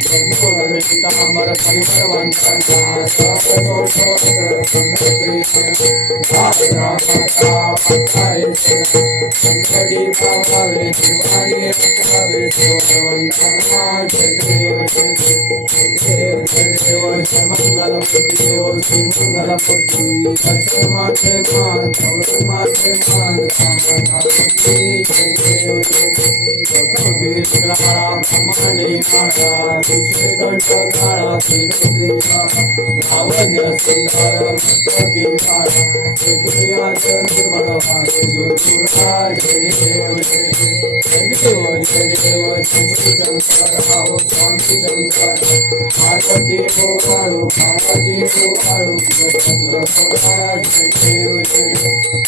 தாமர பனிமர வந்தடி பாவேசு அடியே பாவேசு வந்தமா ஜெயதேவ ஜெயதேவ சமங்கல புத்தியோ சிமங்கல புத்தி பச்சமாதே மான் தௌரமாதே மான் சாமனாதி ஜெயதேவ ஜெயதேவ विषय घंट काळा केला लावण्य सुंदर मस्त केला एकूयाचे निर्मळवाने सुरसुरा जय देव जय देव जय देव शिशु शंकर भाव स्वामी शंकर पार्वती हो काळू पार्वती हो काळू जय देव जय देव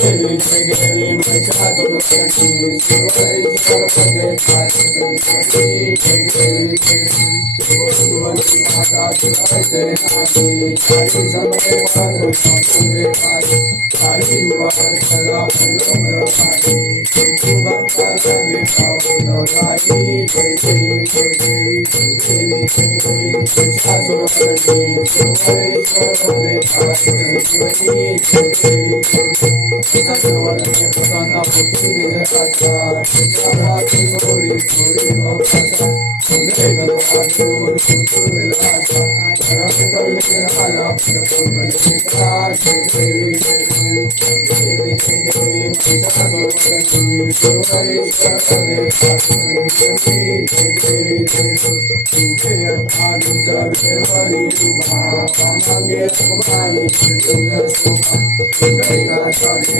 Shri Shri Mahasaraswati Shivai Sarvade Shri Shri Mata Shivai Shri Samay Madhu Shri Shri Vivar Kala Vilamrapani Shri Bhakta Sage Pavnodai Shri Shri Shri Shri Shri Shri Saraswati Shivai Sarvade Shri Shri Shri Shri I'm sorry.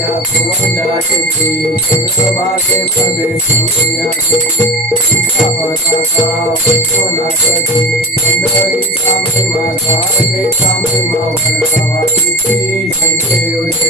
Ramchandra पाया सुवर्णाचे कळे महाराज आई रत्नाबाई राणी करा ओवाळीचे राजा सुखाचा वरा जय देव जय देव जय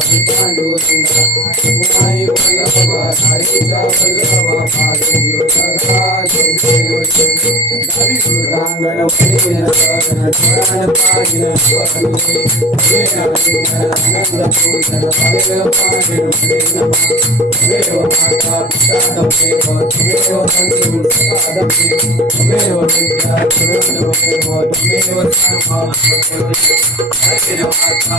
पांडुरंगा ओ हरी पांडुरंगा वल्लभा साईच्या वल्लभा भावे जय देव जय देव गादी गुरुरांगण प्रेम प्राण पाहिन स्वरणे आनंद पूजन भैरव पाहिन प्रेम देव माता पिता देव देव बंधु सदा देव देव विद्या देव देव देव सर्व देव माता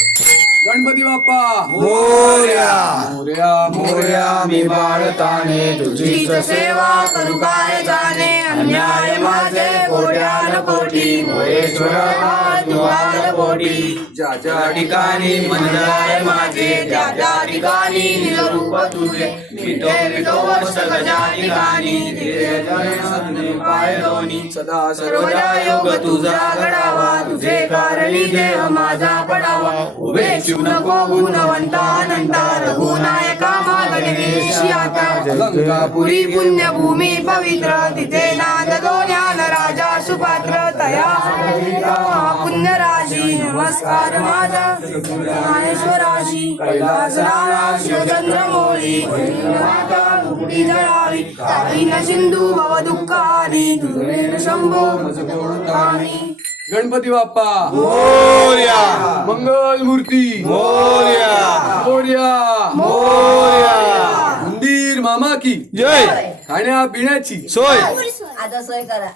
गणपती बाप्पा। मोरया। मोर्या मोरया। मी बाळताने तुझी तुझीच सेवा करू काय जाणे? अन्याय माझे कोट्यान कोटी महेश्वर तुझ्या कोटी ज्या ज्या ठिकाणी मन माझे त्या त्या ठिकाणी निजरूप तुझे। मिठो मिठो वर्ष गजा ठिकाणी सदा सर्वदा योग तुझा घडावा तुझे कारणी देह माझा पडावा। उभे शिव नको गुणवंता अनंता रघुनायका मागणेशी आता लंकापुरी पुरी पुण्यभूमी पवित्र ज्ञान राजा सुपात्र तया। पुण्य नमस्कार माझा ज्ञानेश्वराशी कैलास राणा शिवचंद्र माता मुकुटी जळावी ताईन सिंधू भव दुःखानी शंभो मजगोळकानी गणपती बाप्पा. मोरया. मंगल मूर्ती मोरया. मोर्या. मोरया. मंदिर मामा की. जय. खाण्या पिण्याची सोय. आता सोय करा.